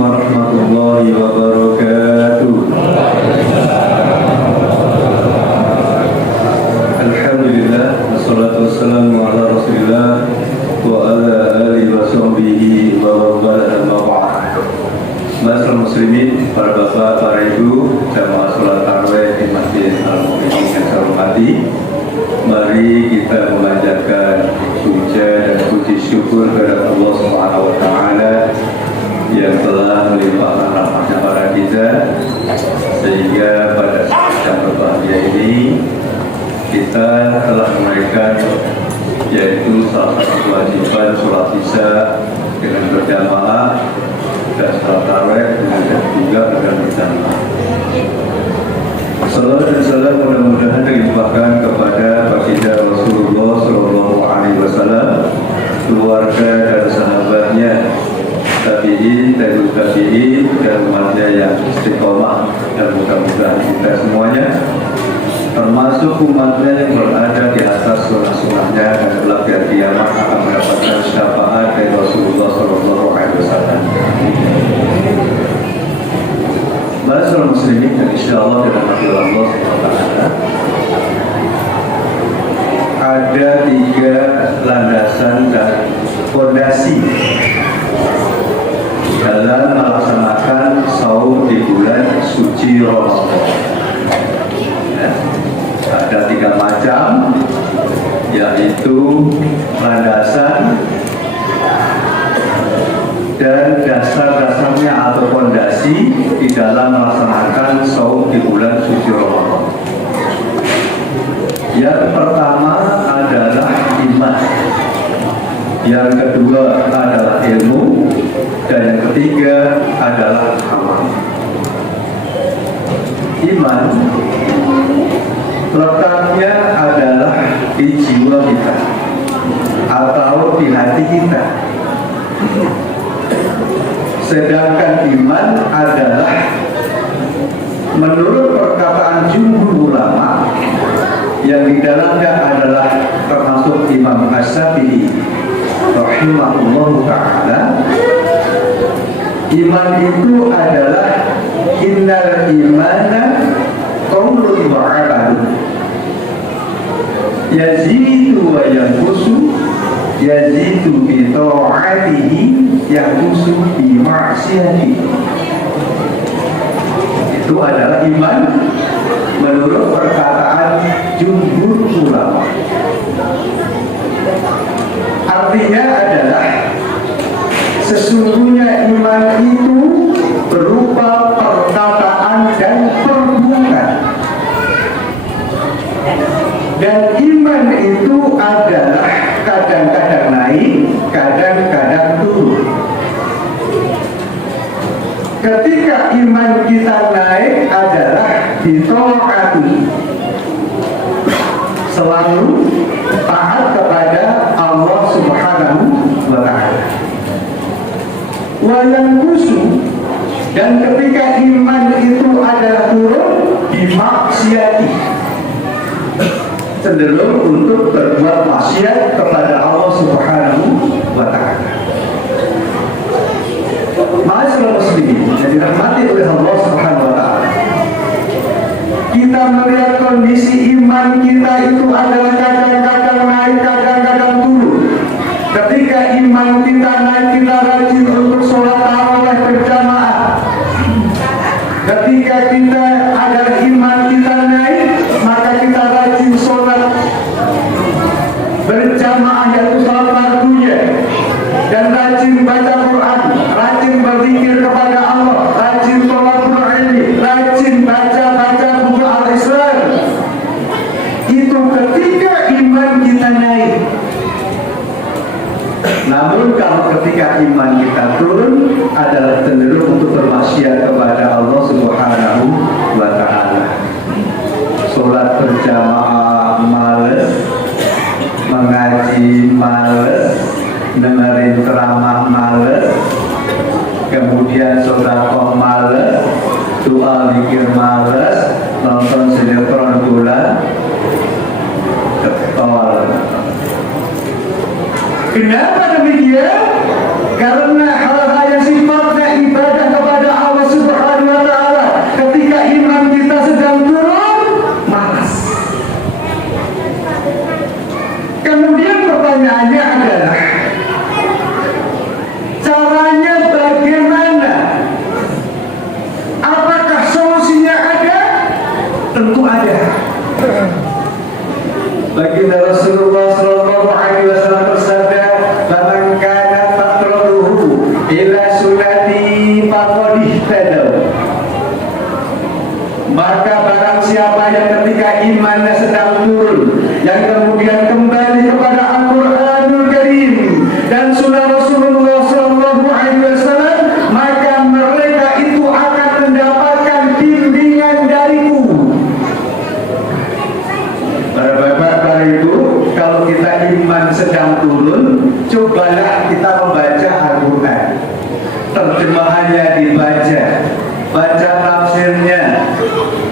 warahmatullahi wabarakatuh. Alhamdulillah, wassalatu wassalamu ala rasulillah wa ala alihi wa sahbihi wa ba'd. Masyaallah muslimin, para bapak, para ibu, jamaah sholat tarawih di Masjid Al-Mu'minin yang saya hormati. Mari kita memanjatkan puja dan puji syukur kepada Allah Subhanahu wa taala yang telah melimpahkan rahmatnya pada kita, sehingga pada saat yang berbahagia ini kita telah menunaikan yaitu salah satu kewajiban sholat isya dengan berjamaah dan sholat tarawih juga dengan berjamaah. Salawat dan salam mudah-mudahan dilimpahkan kepada baginda Rasulullah Shallallahu Alaihi Wasallam, keluarga dan sahabatnya, tabi'in, tabi'ut tabi'in, dan umatnya yang istiqomah, dan mudah-mudahan kita semuanya termasuk umatnya yang berada di atas sunnah-sunnahnya dan kelak di hari kiamat akan mendapatkan syafaat dari Rasulullah Shallallahu Alaihi Wasallam. Masyaallah muslimin yang insyaallah dirahmati Allah SWT, ada 3 landasan dan fondasi dalam melaksanakan saum di bulan suci Ramadan. Ada 3 macam, yaitu landasan dan dasar-dasarnya atau fondasi di dalam melaksanakan saum di bulan suci Ramadan. Yang pertama adalah iman, yang kedua adalah ilmu, dan yang ketiga adalah amal. Iman letaknya adalah di jiwa kita atau di hati kita. Sedangkan iman adalah menurut perkataan jumhur ulama yang di dalamnya adalah termasuk Imam As-Syafi'i rahimahullahu ta'ala, iman itu adalah innal imana qaulun wa 'amalun yazidu wa yanqusu, yazidu bi ta'atihi, yanqusu bi ma'siyatihi. Itu adalah iman menurut perkataan jumhur ulama. Artinya adalah sesungguhnya iman itu berupa perkataan dan perbuatan. Dan iman itu adalah kadang-kadang naik, kadang-kadang turun. Ketika iman kita naik adalah ditaati, selalu taat kepada Allah Subhanahu wa ta'ala. Wa yanqusu, dan ketika iman itu adalah turun, dimaksiati, cenderung untuk berbuat maksiat kepada Allah Subhanahu wa ta'ala. Masyaallah muslimin yang dirahmati oleh Allah Subhanahu wa ta'ala, kita melihat kondisi iman kita itu adalah kadang-kadang naik, kadang-kadang turun. Ketika iman kita naik, kita rajin untuk sholat tarawih berjamaah. Ketika kita adalah iman kita naik, maka kita rajin sholat berjamaah, yaitu sholat fardunya, dan rajin baca Quran, rajin berzikir kepada Allah, rajin sholat ilmi, rajin baca buku al-Islam. Itu ketika iman kita naik. Namun kalau ketika iman kita turun, adalah cenderung untuk bermaksiat kepada Allah Subhanahu wa ta'ala. Sholat berjamaah males, mengaji males, dengerin ceramah males, kemudian sedekah males, doa zikir males, nonton sinetron bola getol. Kenapa demikian? Karena hal-hal yang sifatnya ibadah terjemahannya dibaca, baca tafsirnya,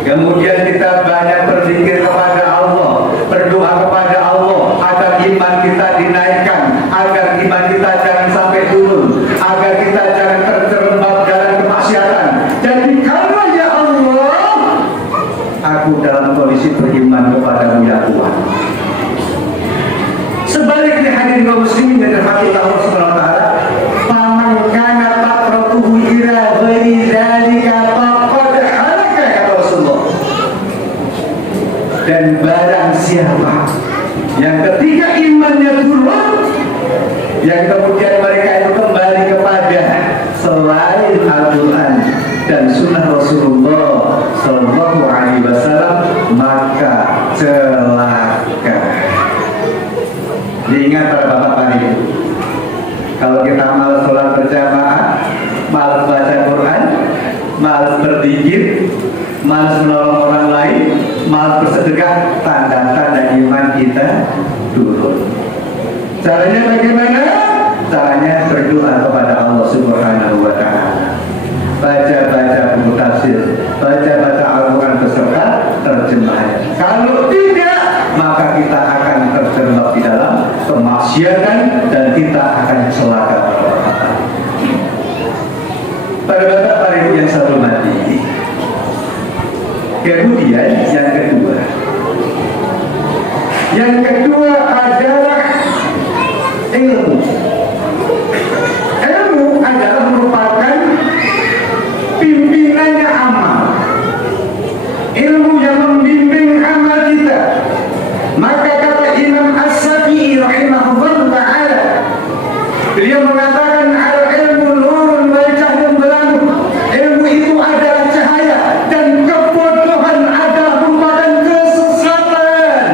kemudian kita banyak berzikir kepada Allah, berdoa kepada Allah agar iman kita dinaikkan, agar iman kita jangan sampai turun, agar kita jangan terjerembab dalam kemaksiatan. Jadi karena ya Allah, aku dalam kondisi beriman kepadamu ya Tuhan. Sebaliknya hadirin kaum muslimin yang dirahmati Allah Subhanahu wa taala, faman kana taqratuhu ila ghairi dzalika faqad halaka, kata Rasulullah. Dan barang siapa yang ketika imannya turun, yang kemudian mereka itu kembali kepada selain Al-Quran dan Sunnah Rasulullah Sallallahu Alaihi Wasallam, maka celaka. Diingat para bapak ibu, kalau kita malas sholat berjamaah, malas baca Quran, malas berzikir, malas menolong orang lain, malas bersedekah, tanda-tanda iman kita turun. Caranya bagaimana? Caranya berdoa kepada Allah Subhanahu wa taala. Baca-baca buku tafsir, baca-baca Al-Quran beserta terjemahannya. Kalau tidak, maka kita akan terjerembab di dalam kemaksiatan dan kita akan celaka. Pada bapak ibu yang saya hormati, kemudian yang kedua adalah ilmu. Ilmu adalah merupakan pimpinannya amal, ilmu yang membimbing amal kita. Maka kata Imam As-Syafi'i rahimahullah ta'ala, beliau mengatakan al-ilmu nurun wal jahlun dhalamun. Ilmu itu adalah cahaya dan kebodohan adalah merupakan kesesatan.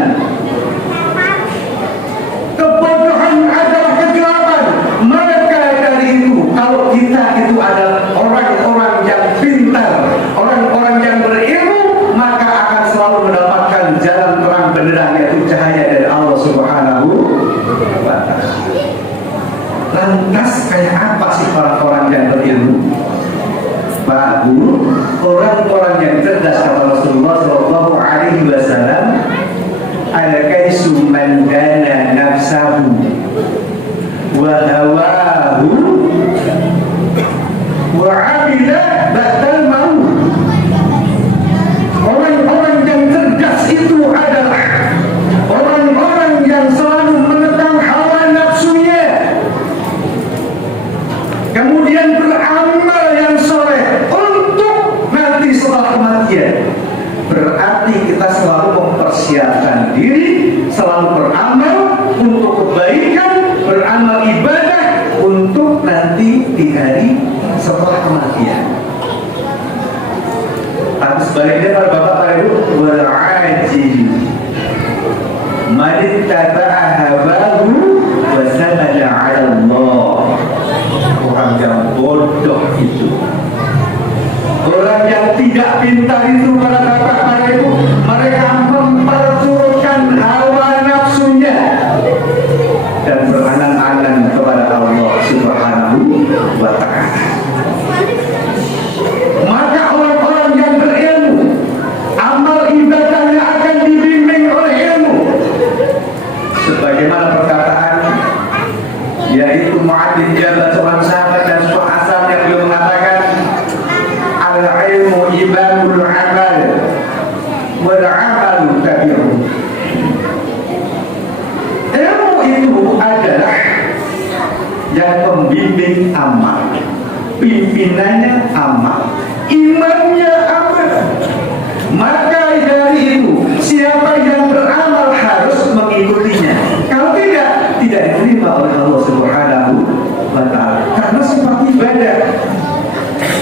Kebodohan adalah kegelapan. Maka dari itu, kalau kita itu adalah orang-orang yang pintar, orang-orang yang berilmu, maka akan selalu mendapatkan jalan terang benderang, yaitu cahaya dari Allah Subhanahu wa ta'ala. Lantas kayak apa sih orang-orang yang berilmu? Pak Bu, orang-orang yang cerdas, kata Rasulullah Sallallahu Alaihi Wasallam, al-kaisu man dana nafsahu wa hawahu wa amila ba'dal maut. Orang-orang yang cerdas itu adalah orang-orang yang selalu menentang hawa nafsunya, kemudian beramal yang soleh untuk nanti setelah kematian. Berarti kita selalu mempersiapkan diri, selalu beramal untuk kebaikan, beramal ibadah untuk nanti di hari setelah kematian. Tapi sebaliknya para bapak para ibu, wal-ajil man ittaba'a hawahu wa sanada 'ala Allah. Orang yang bodoh itu, orang yang tidak pintar itu, para bapak para ibu, mereka memperturutkan hawa nafsunya dan berangan-angan kepada Allah Subhanahu wa ta'ala. Maka orang-orang yang berilmu, amal ibadahnya akan dibimbing oleh ilmu. Sebagaimana perkataan yaitu Mu'adz bin Jabal, seorang sahabat dan seorang asal, yang beliau mengatakan, al-ilmu ibadul amal wal amalu tabi'un. Ilmu itu adalah yang membimbing amal, pimpinannya amal, imannya amal. Maka dari itu, siapa yang beramal harus mengikutinya. Kalau tidak diterima oleh Allah Subhanahu wa ta'ala. Karena sifat ibadah,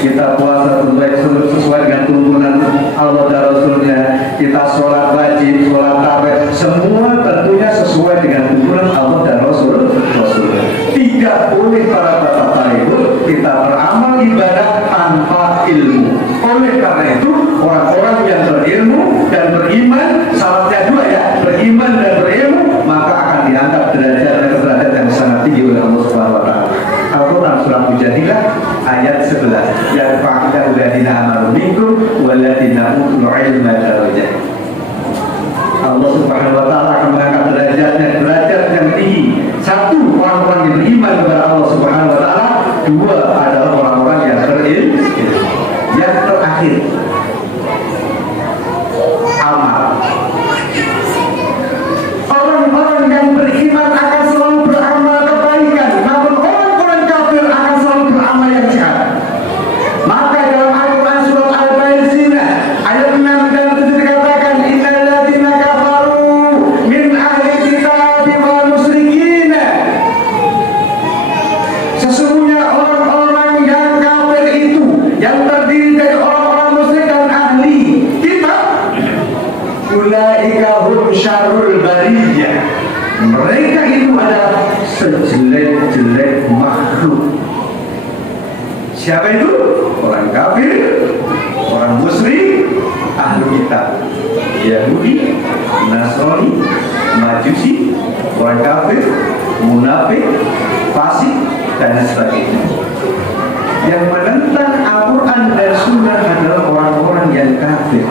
kita puasa sesuai dengan tuntunan Allah dan Rasulnya, kita sholat wajib, sholat tarawih, semua tentunya sesuai dengan tuntunan Allah dan Rasulnya. Tidak boleh para bapak ibu kita beramal ibadah tanpa ilmu. Oleh karena itu, orang-orang yang berilmu dan beriman, syaratnya dua ya, beriman dan berilmu, maka akan diangkat derajat yang sangat tinggi oleh Allah Subhanahu wa ta'ala. Al-Quran surah Mujadilah ayat ayat 11. Yarfa'illahu alladziina aamanu minkum walladziina utul ilma darajat. Allah Subhanahu wa taala akan mengangkat derajat yang tinggi. Satu, orang-orang yang beriman kepada Allah Subhanahu wa taala. Dua, adalah orang-orang yang berilmu. Yang terakhir, amal. Orang-orang yang beriman akan selalu beramal kebaikan, namun orang-orang kafir akan selalu beramal yang jahat. Maka dalam Al-Quran surat Al-Baqarah ayat 6 dan 7 dikatakan, innal ladzina kafaru min ahli kitab wal musyrikin. Sesungguhnya orang-orang yang kafir itu yang terdiri dari orang-orang musyrik dan ahli kitab, ulaika hum syarrul bariyah. Mereka itu adalah sejelek-jelek makhluk. Siapa itu? Orang kafir, orang musyrik, ahli kitab, Yahudi, Nasrani, Majusi, orang kafir, munafik, fasik, dan sebagainya. Yang menentang Al-Quran dan Sunnah adalah orang-orang yang kafir.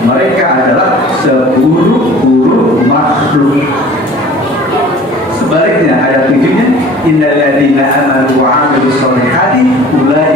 Mereka adalah seburuk-buruk makhluk. Sebaliknya ayat 7-nya, innal ladzina amanu wa 'amilus shalihati ulaika